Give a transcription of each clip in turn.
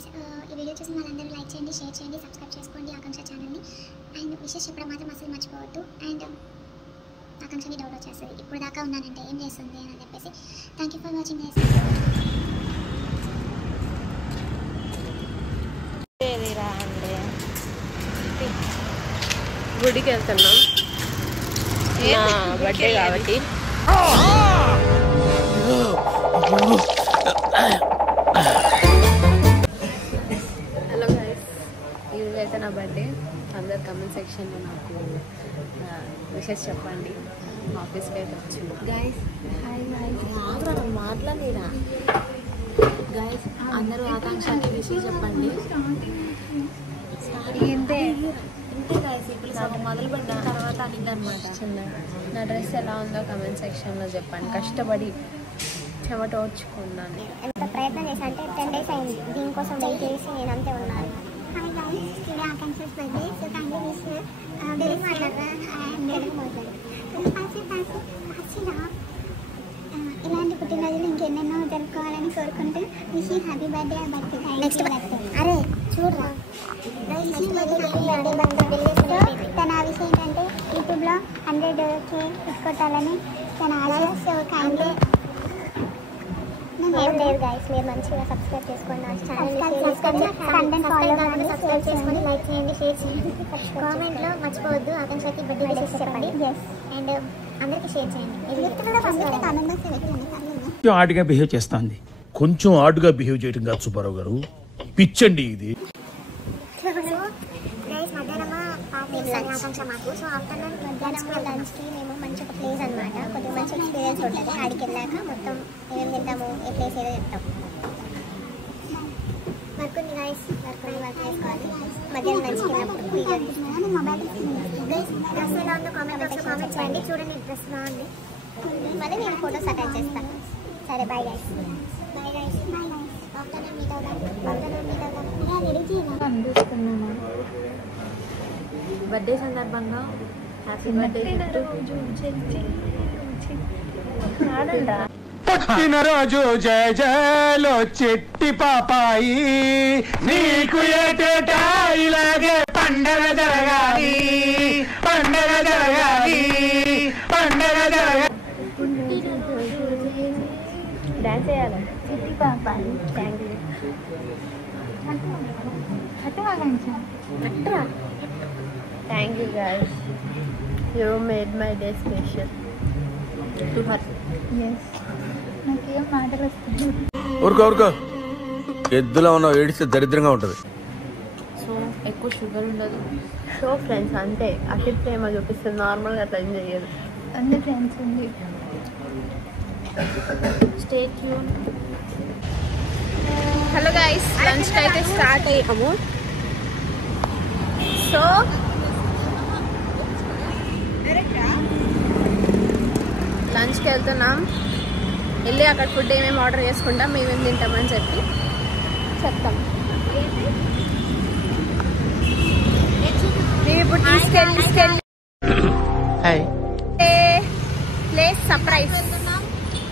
Guys ఈ video చూసిన వాళ్ళందరూ లైక్ చేయండి, షేర్ చేయండి, సబ్స్క్రైబ్ చేసుకోండి ఆకాంక్ష ఛానల్ని. అండ్ విషెస్ చెప్పడం మాత్రం అసలు మర్చిపోవద్దు. అండ్ ఆకాంక్షకి డౌట్ వచ్చేస్తుంది, ఇప్పుడు దాకా ఉన్నానంటే ఏం చేస్తుంది అని చెప్పేసి. Thank you for watching guys. గుడికి వెళ్తున్నాం, బర్త్డే కాబట్టి. హలో గైస్, ఈరోజు అయితే నా బర్త్డే. అందరు కమెంట్ సెక్షన్లో నాకు విషెస్ చెప్పండి. ఆఫీస్కి అయితే వచ్చింది గైస్. హాయ్ గైస్, మాట్లాడిరా గైస్. అందరూ ఆకాంక్షకి విషెస్ చెప్పండి. ఇంతే గైస్, ఇప్పుడు సగం మొదలు పెట్టిన తర్వాత అనింది అనమాట. నా డ్రెస్ ఎలా ఉందో కమెంట్ సెక్షన్లో చెప్పండి. కష్టపడి చెమట ఓర్చుకున్నాను. ఎంత ప్రయత్నం చేశా అంటే 10 days అయింది దీనికోసం వెయిట్ చేసి నేను అంతే ఉన్నాను. Hi guys, today Akanksha's birthday. So kindly wish Telugu మాట్లాడరా? తెలుగు మాట్లాడు. ఇలాంటి పుట్టినరోజులు ఇంకెన్నెన్నో జరుపుకోవాలని కోరుకుంటూ విష్ హ్యాపీ బర్త్డే. నెక్స్ట్ అరే చూడరా, తన విషయం ఏంటంటే యూట్యూబ్లో 100K కొట్టాలని తన ఆశ. సో కైండ్లీ ఏం లేదు గైస్, మీరు మంచిగా సబ్స్క్రైబ్ చేసుకోండి, సబ్స్క్రైబ్ చేసుకొని లైక్ చేయండి, షేర్ చేయండి, కామెంట్లో మర్చిపోవద్దు ఆకాంక్షకి బర్త్డే విషెస్ చెప్పండి. అండ్ అందరికీ షేర్ చేయండి. ఆడుగా బిహేవ్ చేస్తుంది. కొంచెం ఆడుగా బిహేవ్ చేయడం కాదు సుబ్బారావు గారు, పిచ్చండి ఇది. ఆకాంక్ష మాకు. సో ఆఫ్టర్నూన్ లంచ్కి మేము మంచి ఒక ప్లేస్ అనమాట, కొద్దిగా మంచి ఎక్స్పీరియన్స్ ఉంటుంది. ఆడికి వెళ్ళాక మొత్తం ఏమేమి తింటాము, ఏ ప్లేస్ ఏదో చెప్తాం. వర్క్ ఉంది గైస్, వర్క్ చేసుకోవాలి. మధ్యాహ్నం లంచ్కి వెళ్ళినప్పుడు డ్రెస్ ఎలా ఉందో కామెంట్ చేయండి. చూడండి, డ్రెస్ బాగుంది. మళ్ళీ నేను ఫోటోస్ అటాచ్ చేస్తాను. సరే bye guys, bye guys, bye guys. Afternoon meet అవుతాం. అనిపిస్తున్నాను బర్త్డే సందర్భంగా హ్యాపీ బర్త్డే. పుట్టినరోజు జయ జయలో చెట్టి పాపాయి, నీకు ఏటేటా ఇలాగే పండగ జరగాలి, పండగ జరగాలి, పండగ జరగాలి. డాన్స్ చేయాలి చిట్టి పాపాయి. Thank you. Thank you guys. You made my day special to her. Yes. నాకేం మాటలు వస్తుంది. ఊరుకో ఎద్దులో ఉన్న ఏడిస్తే దరిద్రంగా ఉంటుంది. సో ఎక్కువ షుగర్ ఉండదు. సో ఫ్రెండ్స్ అంతే, అతి ప్రేమ చూపిస్తుంది. నార్మల్గా అట్లా ఏం చేయదు. అన్ని ఫ్రెండ్స్ ఉంది. Stay tune. హలో గైస్, లంచ్కి అయితే స్టార్ట్ అయ్యాము. సో లంచ్కి వెళ్తున్నాం. వెళ్ళి అక్కడ ఫుడ్ ఏమేమి ఆర్డర్ చేసుకుంటాం, మేమేమి తింటామని చెప్పి చెప్తాం. ఇప్పుడు తీసుకెళ్ళి ప్లేస్ సర్ప్రైజ్.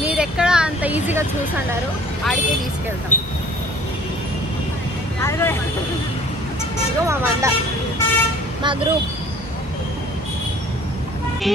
మీరు ఎక్కడ అంత ఈజీగా చూసన్నారు, ఆడికే తీసుకెళ్తాం. ఇదిగో మా వంద, మా గ్రూప్. ఈ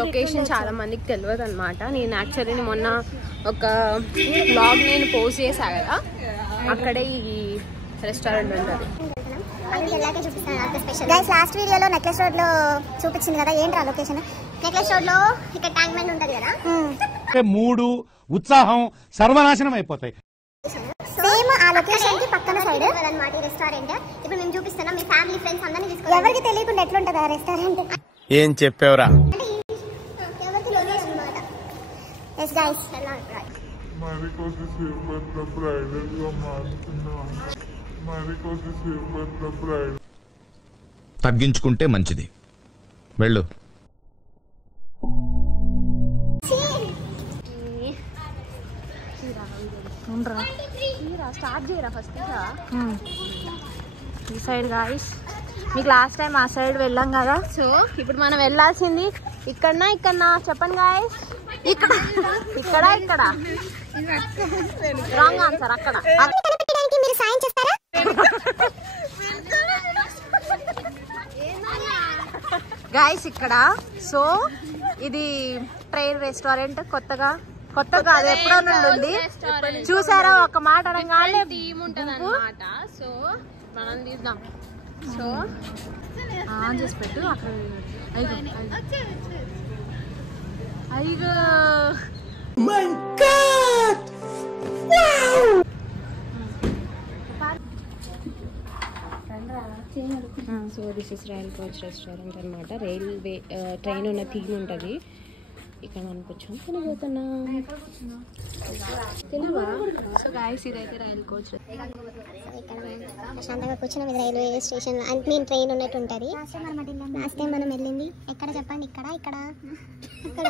లొకేషన్ చాలా మందికి తెలియదు అనమాట. నేను యాక్చువల్లీ మొన్న ఒక బ్లాగ్ నేను పోస్ట్ చేశా కదా, అక్కడే ఈ రెస్టారెంట్ ఉంటుంది. గైస్, లాస్ట్ వీడియోలో నెక్లెస్ రోడ్ లో చూపించింది కదా, ఏంటి ఆ లొకేషన్? నెక్లెస్ రోడ్ లో ఇక్కడ ట్యాంక్ బండ్ ఉంటది కదా, మూడు ఉత్సాహం సర్వనాశనం అయిపోతాయి. సేమ్ ఆ లొకేషన్ కి పక్కన సైడ్ అన్నమాట ఈ రెస్టారెంట్. ఇప్పుడు మేము చూపిస్తున్నాం, మీ ఫ్యామిలీ ఫ్రెండ్స్ అందరినీ తీసుకోవాలి. ఎవరికి తెలియకుండా ఎట్లుంటది ఆ రెస్టారెంట్? ఏం చెప్పావురా? ఎవరికి లొకేషన్ అన్నమాట. yes guys, మరి కొద్దిసేపు బ్రైడల్ గా మారుతున్నాం. మరి కొద్దిసేపు బ్రైడల్ తగ్గించుకుంటే మంచిది. వెళ్ళు. స్టార్ట్ చేయరా ఫస్ట్. ఈ సైడ్ గాయస్. మీకు లాస్ట్ టైం ఆ సైడ్ వెళ్ళాం కదా, సో ఇప్పుడు మనం వెళ్ళాల్సింది ఇక్కడనా ఇక్కడనా చెప్పండి గాయస్. ఇక్కడ ఇక్కడ ఇక్కడ రాంగ్ ఆన్సర్. అక్కడ మీరు సాయం చేస్తారా? గాయస్ ఇక్కడ. సో ఇది ట్రైన్ రెస్టారెంట్. కొత్తగా కాదు, ఎప్పుడో నుండి ఉంది. చూసారా, ఒక మాట అనగానే టీమ్ ఉంటుంది అన్నమాట. సో మనం తీద్దాం. సో ఆన్ చేసి పెట్టు. అక్కడ అయ్యో so this is rail coach restaurant అనమాట. రైల్వే ట్రైన్ ఉన్న థీమ్ ఉంటుంది. ఇక్కడ మనం కూర్చొని తినబోతున్నాం. తెలియవా? సో గాయస్ ఇదైతే రైల్ కోచ్. ఇక్కడ ప్రశాంతంగా కూర్చున్నాం. ఇది రైల్వే స్టేషన్ లో మెయిన్ ట్రైన్ ఉన్నట్టు ఉంటుంది. లాస్ట్ టైం మనం వెళ్ళింది ఎక్కడ చెప్పండి? ఇక్కడ ఇక్కడ ఇక్కడ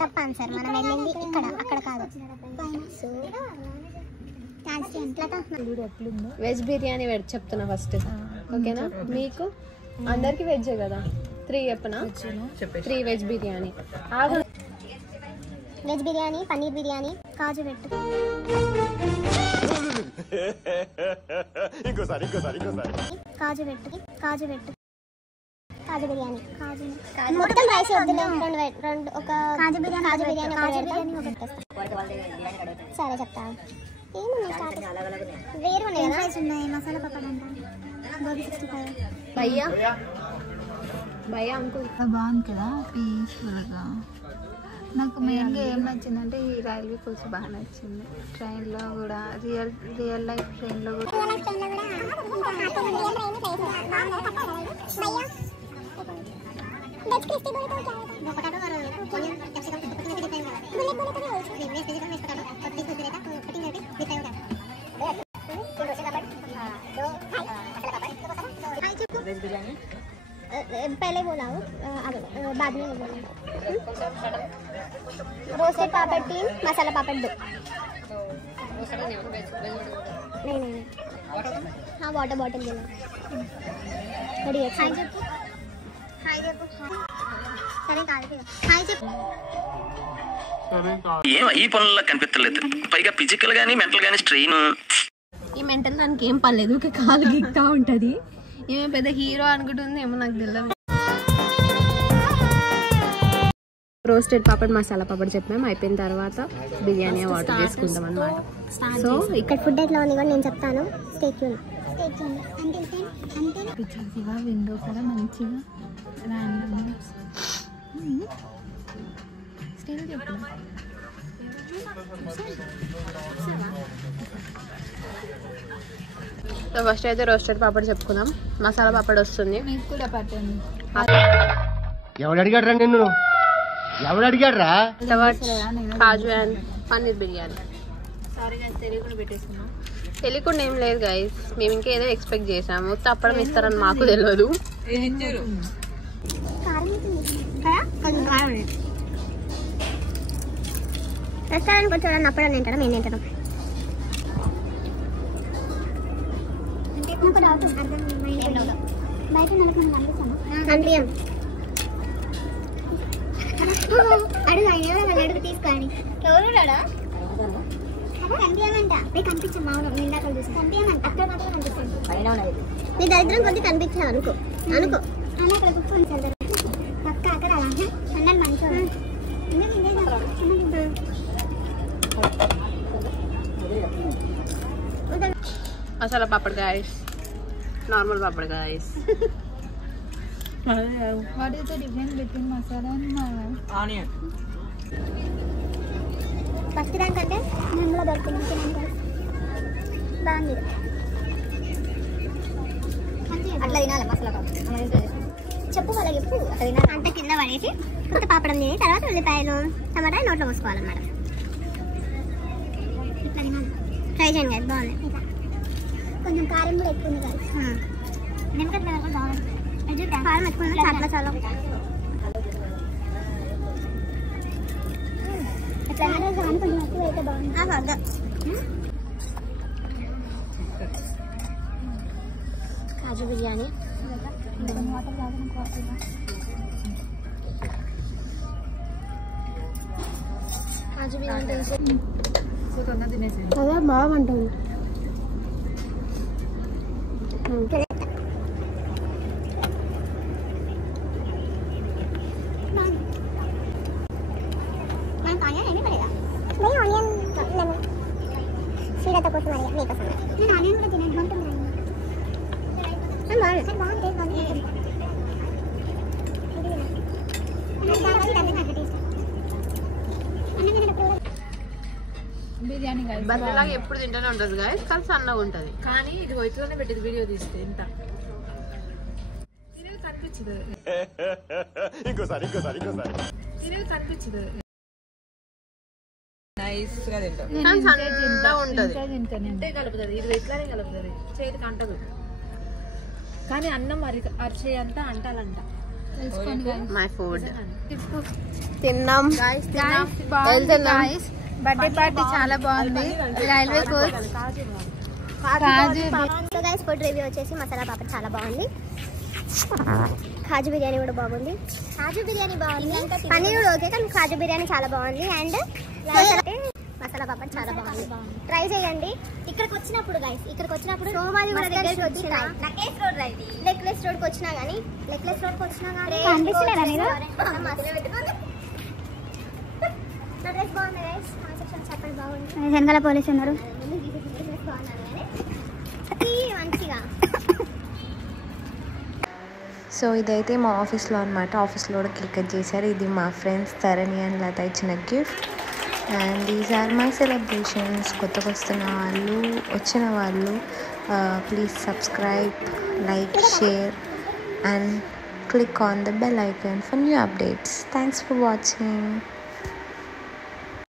తప్ప ఆన్సర్. మనం వెళ్ళింది ఇక్కడ, అక్కడ కాదు. సో వెజ్ బిర్యానీ చెప్తున్నా ఫస్ట్, ఓకేనా? మీకు అందరికి వెజ్ కదా. 3 చెప్పనా? 3 వెజ్ బిర్యానీ. వెజ్ బిర్యానీ, పన్నీర్ బిర్యానీ, కాజు పెట్టు. కాజు పెట్టు, కాజు పెట్టు, కాజు బిర్యానీ, మొత్తం రైస్ వద్దులే. రెండు ఒక కాజు బిర్యానీ సరే చెప్తా. వేరు ఉన్నాయి కదా, మసాలా పకోడీ అంట, గోబీ 65. భయ్యా అంకుల్ బాగుంది కదా, పీస్ఫుల్గా. నాకు మెయిన్గా ఏం నచ్చిందంటే ఈ రైల్వే కోచ్ బాగా నచ్చింది. ట్రైన్లో కూడా రియల్ లైఫ్ ట్రైన్లో కూడా पहले बोला हो, बाद में बोला. रोस्टेड पापड़ 3, मसाला पापड़ 2. नहीं हाँ वाटर बॉटल देना. రెడీ హాయ్ చెప్పు. హాయ్ చెప్పు. సరే కాదు హాయ్ చెప్పు. ఏం ఈ పనుల్లో కనిపించలేదు. పైగా ఫిజికల్ గానీ మెంటల్ గానీ స్ట్రెయిన్. ఈ మెంటల్ దానికి ఏం పర్లేదు, కాలు గిక్తా ఉంటది. ఏమో పెద్ద హీరో అనుకుంటుంది ఏమో, నాకు తెలియదు. రోస్టెడ్ పాపడ్, మసాలా పాపడ్ చెప్పాము. అయిపోయిన తర్వాత బిర్యానీ ఆర్డర్ చేసుకుంటాం అన్నమాట. సో ఇక్కడ ఫుడ్ ఎట్లా ఉంది కూడా నేను చెప్తాను. Stay tune. పిచ్చిగా విండో కూడా మంచిగా ర్యాండమ్గా స్టీల్ చెప్పు. సో ఫస్ట్ అయితే రోస్టెడ్ పాపడ్ చెప్పుకుందాం. మసాలా పాపడ్ వస్తుంది. మీకు కూడా పట్టండి. ఎవడు అడిగాడు రా నిన్ను? ఎవడు అడిగాడు రా? Kaju and paneer biryani. Sorry guys, తెలియకుండా పెట్టేసుకున్నాం. తెలియకుండా ఏం లేదు గైస్, మేము ఇంకా ఏదో ఎక్స్పెక్ట్ చేసాము. తప్పడం ఇస్తారని మాకు తెలియదు. రెస్టారెంట్కి వచ్చాడని అప్పుడు తింటారా, మేము తింటాం. అడుగు అడుగు తీసుకోండి. ఎవరు రాడా కనిపించమంట. కనిపించాం మామూలు నిండాక చూసి కనిపించమంట. అక్కడ మాత్రం కనిపిస్తాను. నీ దరిద్రం కొద్ది కనిపించావు అనుకో అనుకో. అలా అక్కడ కూర్చోండి సార్. పక్క అక్కడ అన్నాను మంచిగా. Masala papad guys, normal papad guys. What is the difference between masala and onion? First దానికంటే మందులో దొరుకుతుంది. బాగుంది. అట్లా తినాలి మసాలా పాపడ్. చెప్పు వాళ్ళ చెప్పు. అట్లా తినాలి. అంత కింద పడేసి కొత్త పాపడం తిని తర్వాత ఉల్లిపాయలు టమాటా నోట్లో పోసుకోవాలన్నమాట. ఇట్లా తినాలి. ట్రై చేయండి కదా, బాగుంది. కొంచెం కారం కూడా ఎక్కువ ఉంది కదా. నిమ్మకాయ కూడా బాగుంది. కారం ఎక్కువ చాలా చాలా ఎట్లా కొంచెం ఎక్కువ అయితే బాగుంది. కాజు కాజు బిర్యానీ. కాజు బిర్యానీ తెలుసు అదే బాగుంటుంది. శ్రీలత కోసం అడిగా మీకోసం. నేను ఆనియన్ కూడా తినండి బాగుంటుంది. బిర్యానీ బర్రెలాగా ఎప్పుడు తింటూనే ఉంటుంది గాయస్, కానీ సన్నగా ఉంటుంది. కానీ ఇది ఇట్లోనే పెట్టింది వీడియో తీస్తే ఎంత కనిపించదు. కనిపించదు. నైస్ గా తింటాం. సన్నగా ఉంటుంది. ఇంతే కలుపుతుంది, ఇది ఇట్లానే కలుపుతుంది, చేతికి అంటదు. కానీ అన్నం అరిచే అంతా అంటాలంట. మై ఫుడ్ తిన్నాం. బర్త్డే పార్టీ చాలా బాగుంది. Railway coach so guys food review వచ్చేసి మసాలా పాపడ్ చాలా బాగుంది. కాజు బిర్యానీ కూడా బాగుంది. కాజు బిర్యానీ బాగుంది, పన్నీర్ కూడా ఓకే, కానీ కాజు బిర్యానీ చాలా బాగుంది. అండ్ మసాలా పాపడ్ చాలా బాగుంది. ట్రై చేయండి ఇక్కడికి వచ్చినప్పుడు గైస్. ఇక్కడికి వచ్చినప్పుడు సోమాలి కూడా దగ్గరికి వచ్చిన నెక్లెస్ రోడ్కి వచ్చినా కానీ నా డ్రెస్ బాగుంది గైస్. చెప్పండి బాగుంది. వెనకాల పోలీసు ఉన్నారు మంచిగా. సో ఇదైతే మా ఆఫీస్లో అనమాట. ఆఫీస్లో కూడా కేక్ కట్ చేశారు. ఇది మా ఫ్రెండ్స్ తరణి అండ్ లత ఇచ్చిన gift. And these are my celebrations. కొత్తగా వస్తున్న వాళ్ళు, వచ్చిన వాళ్ళు please subscribe, like, share and click on the bell icon for new updates. Thanks for watching.